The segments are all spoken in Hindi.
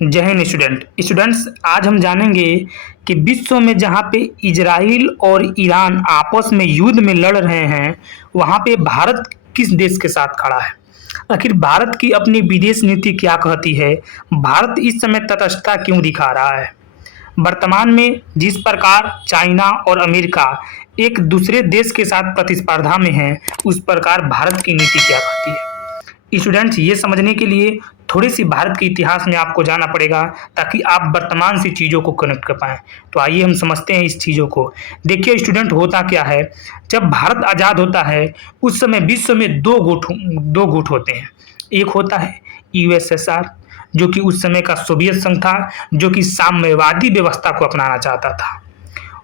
जय हिंद स्टूडेंट्स आज हम जानेंगे कि विश्व में जहाँ पे इजराइल और ईरान आपस में युद्ध में लड़ रहे हैं वहाँ पे भारत किस देश के साथ खड़ा है। आखिर भारत की अपनी विदेश नीति क्या कहती है। भारत इस समय तटस्थता क्यों दिखा रहा है। वर्तमान में जिस प्रकार चाइना और अमेरिका एक दूसरे देश के साथ प्रतिस्पर्धा में हैं, उस प्रकार भारत की नीति क्या कहती है। स्टूडेंट्स ये समझने के लिए थोड़ी सी भारत के इतिहास में आपको जाना पड़ेगा ताकि आप वर्तमान से चीज़ों को कनेक्ट कर पाएँ। तो आइए हम समझते हैं इस चीज़ों को। देखिए स्टूडेंट, होता क्या है, जब भारत आज़ाद होता है उस समय विश्व में दो गुट होते हैं। एक होता है यूएसएसआर, जो कि उस समय का सोवियत संघ था, जो कि साम्यवादी व्यवस्था को अपनाना चाहता था।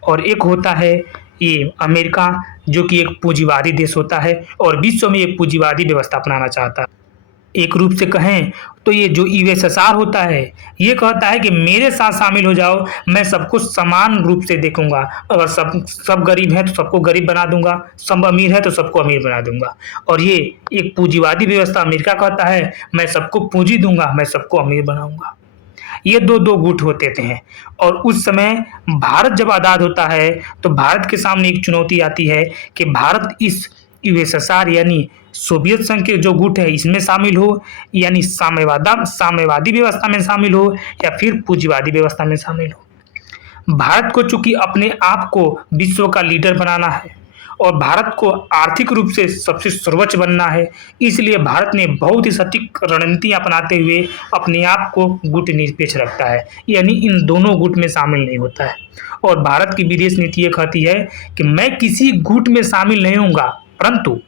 और एक होता है ये अमेरिका, जो कि एक पूंजीवादी देश होता है और विश्व में एक पूंजीवादी व्यवस्था अपनाना चाहता है। एक रूप से कहें तो ये जो यूएसएसआर होता है ये कहता है कि मेरे साथ शामिल हो जाओ, मैं सबको समान रूप से देखूंगा। अगर सब गरीब हैं तो सबको गरीब बना दूंगा, सब अमीर है तो सबको अमीर बना दूंगा। और ये एक पूंजीवादी व्यवस्था अमेरिका कहता है मैं सबको पूंजी दूंगा, मैं सबको अमीर बनाऊंगा। ये दो गुट होते थे। और उस समय भारत जब आज़ाद होता है तो भारत के सामने एक चुनौती आती है कि भारत इस यूएसएसआर यानी सोवियत संघ के जो गुट है इसमें शामिल हो, यानी साम्यवादी व्यवस्था में शामिल हो या फिर पूंजीवादी व्यवस्था में शामिल हो। भारत को चूंकि अपने आप को विश्व का लीडर बनाना है और भारत को आर्थिक रूप से सबसे सर्वोच्च बनना है, इसलिए भारत ने बहुत ही सटीक रणनीति अपनाते हुए अपने आप को गुट निरपेक्ष रखता है, यानी इन दोनों गुट में शामिल नहीं होता है। और भारत की विदेश नीति ये कहती है कि मैं किसी गुट में शामिल नहीं होऊंगा, परंतु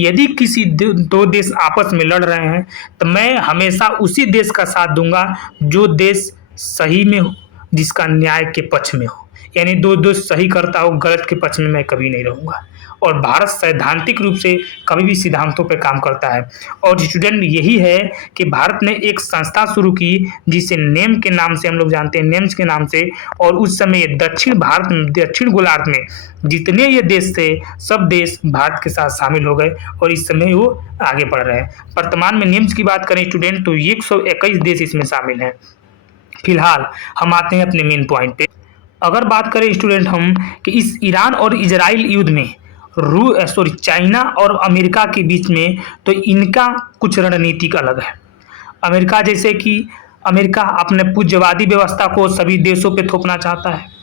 यदि किसी दो देश आपस में लड़ रहे हैं तो मैं हमेशा उसी देश का साथ दूंगा जो देश सही में हो, जिसका न्याय के पक्ष में हो। यानी दो देश सही करता हो, गलत के पक्ष में मैं कभी नहीं रहूँगा। और भारत सैद्धांतिक रूप से कभी भी सिद्धांतों पर काम करता है। और स्टूडेंट यही है कि भारत ने एक संस्था शुरू की जिसे नेम के नाम से हम लोग जानते हैं, नेम्स के नाम से। और उस समय ये दक्षिण गोलार्ध में जितने ये देश थे सब देश भारत के साथ शामिल हो गए और इस समय वो आगे बढ़ रहे हैं। वर्तमान में नेम्स की बात करें स्टूडेंट तो 121 देश इसमें शामिल हैं। फिलहाल हम आते हैं अपने मेन पॉइंट पे। अगर बात करें स्टूडेंट हम कि इस ईरान और इजराइल युद्ध में चाइना और अमेरिका के बीच में, तो इनका कुछ रणनीतिक अलग है। अमेरिका जैसे कि अमेरिका अपने पूंजीवादी व्यवस्था को सभी देशों पे थोपना चाहता है।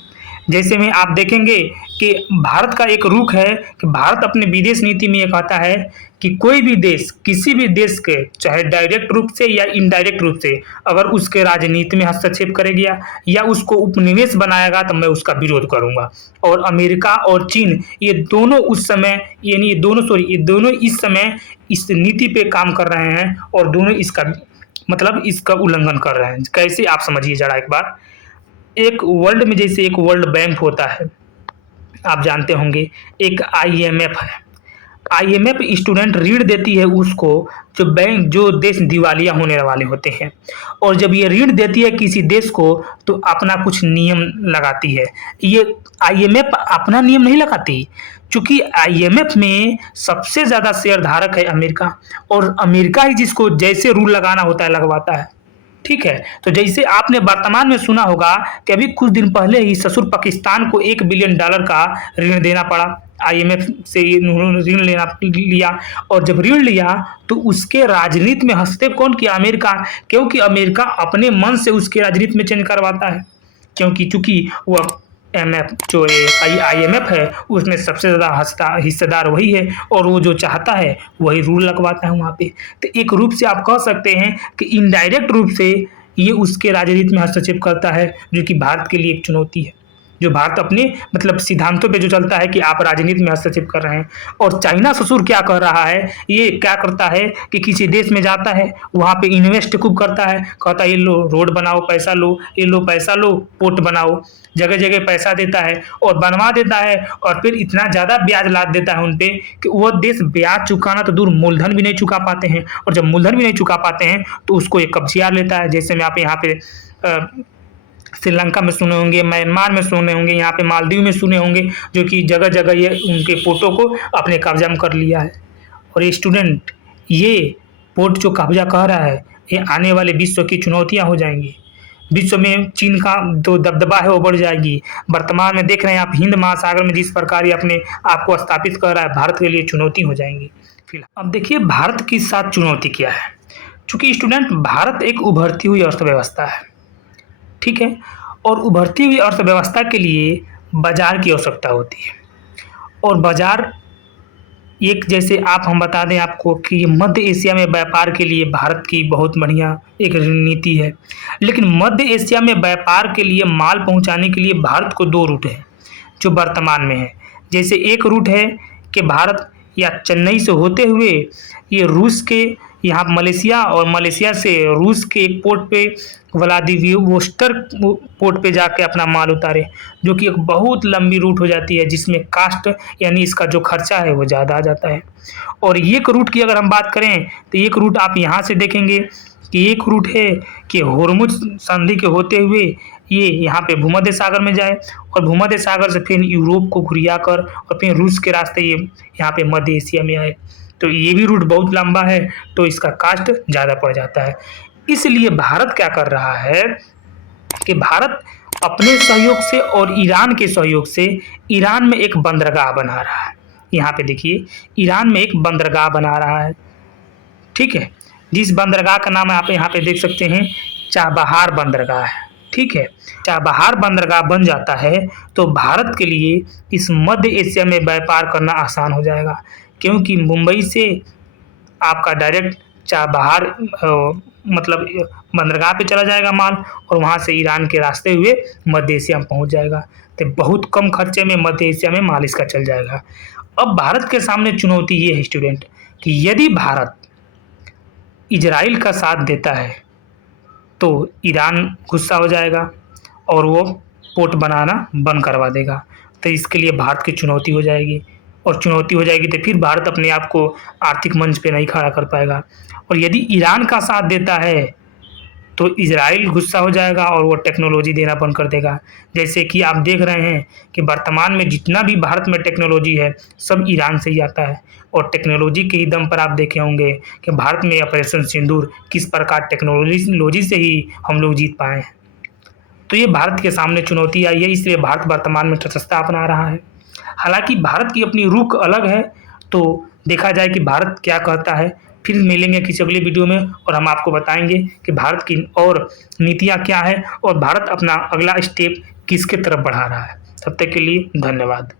जैसे में आप देखेंगे कि भारत का एक रुख है कि भारत अपने विदेश नीति में ये कहता है कि कोई भी देश किसी भी देश के चाहे डायरेक्ट रूप से या इनडायरेक्ट रूप से अगर उसके राजनीति में हस्तक्षेप करेगा या उसको उपनिवेश बनाएगा तो मैं उसका विरोध करूंगा। और अमेरिका और चीन ये दोनों उस समय यानी ये दोनों इस समय इस नीति पे काम कर रहे हैं और दोनों इसका उल्लंघन कर रहे हैं। कैसे आप समझिए जरा एक बार। एक वर्ल्ड में जैसे एक वर्ल्ड बैंक होता है, आप जानते होंगे, एक आईएमएफ है। आईएमएफ स्टूडेंट ऋण देती है उसको जो देश दिवालिया होने वाले होते हैं। और जब ये ऋण देती है किसी देश को तो अपना कुछ नियम लगाती है। ये आईएमएफ अपना नियम नहीं लगाती, चूंकि आईएमएफ में सबसे ज़्यादा शेयर धारक है अमेरिका और अमेरिका ही जिसको जैसे रूल लगाना होता है लगवाता है। ठीक है, तो जैसे आपने वर्तमान में सुना होगा कि अभी कुछ दिन पहले ही ससुर पाकिस्तान को $1 बिलियन का ऋण देना पड़ा। आईएमएफ से ऋण लिया और जब ऋण लिया तो उसके राजनीति में हस्तक्षेप कौन किया? अमेरिका। क्योंकि अमेरिका अपने मन से उसके राजनीति में चेंज करवाता है, चूंकि वो जो आईएमएफ है उसमें सबसे ज़्यादा हिस्सेदार वही है और वो जो चाहता है वही रूल लगवाता है वहाँ पे। तो एक रूप से आप कह सकते हैं कि इनडायरेक्ट रूप से ये उसके राजनीति में हस्तक्षेप करता है, जो कि भारत के लिए एक चुनौती है। जो भारत अपने सिद्धांतों पे जो चलता है कि आप राजनीति में हस्तक्षेप कर रहे हैं। और चाइना ससुर क्या कर रहा है, ये क्या करता है कि किसी देश में जाता है, वहाँ पे इन्वेस्ट खूब करता है, कहता है ये लो रोड बनाओ पैसा लो, ये लो पैसा लो, पोर्ट बनाओ, जगह जगह पैसा देता है और बनवा देता है। और फिर इतना ज़्यादा ब्याज लाद देता है उन पे कि वह देश ब्याज चुकाना तो दूर मूलधन भी नहीं चुका पाते हैं। और जब मूलधन भी नहीं चुका पाते हैं तो उसको एक कब्जिया लेता है। जैसे में आप यहाँ पे श्रीलंका में सुने होंगे, म्यांमार में सुने होंगे, यहाँ पे मालदीव में सुने होंगे, जो कि जगह जगह ये उनके पोर्टों को अपने कब्जा में कर लिया है। और ये स्टूडेंट ये पोर्ट जो कब्जा कर रहा है ये आने वाले विश्व की चुनौतियाँ हो जाएंगी। विश्व में चीन का जो दबदबा है वो बढ़ जाएगी। वर्तमान में देख रहे हैं आप हिंद महासागर में जिस प्रकार ये अपने आप को स्थापित कर रहा है, भारत के लिए चुनौती हो जाएंगी। फिलहाल अब देखिए भारत के साथ चुनौती क्या है। चूंकि स्टूडेंट भारत एक उभरती हुई अर्थव्यवस्था है, ठीक है, और उभरती हुई अर्थव्यवस्था के लिए बाजार की आवश्यकता होती है। और बाजार एक जैसे आप हम बता दें आपको कि मध्य एशिया में व्यापार के लिए भारत की बहुत बढ़िया एक रणनीति है। लेकिन मध्य एशिया में व्यापार के लिए माल पहुंचाने के लिए भारत को 2 रूट है जो वर्तमान में है। जैसे एक रूट है कि भारत या चेन्नई से होते हुए ये रूस के यहाँ मलेशिया और मलेशिया से रूस के एक पोर्ट पे व्लादिवोस्टोक पोर्ट पे जाके अपना माल उतारे, जो कि एक बहुत लंबी रूट हो जाती है जिसमें कास्ट यानी इसका जो खर्चा है वो ज़्यादा आ जाता है। और एक रूट की अगर हम बात करें तो एक रूट आप यहाँ से देखेंगे कि एक रूट है कि होर्मुज संधि के होते हुए ये यहाँ पे भूमध्य सागर में जाए और भूमध्य सागर से फिर यूरोप को घुरिया कर और फिर रूस के रास्ते ये यहाँ पे मध्य एशिया में आए। तो ये भी रूट बहुत लंबा है, तो इसका कास्ट ज़्यादा पड़ जाता है। इसलिए भारत क्या कर रहा है कि भारत अपने सहयोग से और ईरान के सहयोग से ईरान में एक बंदरगाह बना रहा है। यहाँ पे देखिए ईरान में एक बंदरगाह बना रहा है, ठीक है, जिस बंदरगाह का नाम आप यहाँ पे देख सकते हैं चाबहार बंदरगाह है, ठीक है। चाबहार बंदरगाह बन जाता है तो भारत के लिए इस मध्य एशिया में व्यापार करना आसान हो जाएगा, क्योंकि मुंबई से आपका डायरेक्ट चाबहार मतलब बंदरगाह पे चला जाएगा माल और वहाँ से ईरान के रास्ते हुए मध्य एशिया में पहुँच जाएगा। तो बहुत कम खर्चे में मध्य एशिया में माल इसका चल जाएगा। अब भारत के सामने चुनौती ये है स्टूडेंट कि यदि भारत इजराइल का साथ देता है तो ईरान गुस्सा हो जाएगा और वो पोर्ट बनाना बंद करवा देगा। तो इसके लिए भारत की चुनौती हो जाएगी, और चुनौती हो जाएगी तो फिर भारत अपने आप को आर्थिक मंच पे नहीं खड़ा कर पाएगा। और यदि ईरान का साथ देता है तो इजराइल गुस्सा हो जाएगा और वो टेक्नोलॉजी देना बंद कर देगा। जैसे कि आप देख रहे हैं कि वर्तमान में जितना भी भारत में टेक्नोलॉजी है सब ईरान से ही आता है, और टेक्नोलॉजी के ही दम पर आप देखे होंगे कि भारत में ऑपरेशन सिंदूर किस प्रकार टेक्नोलॉजी से ही हम लोग जीत पाए हैं। तो ये भारत के सामने चुनौती आई है, इसलिए भारत वर्तमान में तटस्थता अपना रहा है। हालांकि भारत की अपनी रुख अलग है, तो देखा जाए कि भारत क्या कहता है। फिर मिलेंगे किसी अगले वीडियो में और हम आपको बताएंगे कि भारत की और नीतियाँ क्या है और भारत अपना अगला स्टेप किसके तरफ बढ़ा रहा है। तब तक के लिए धन्यवाद।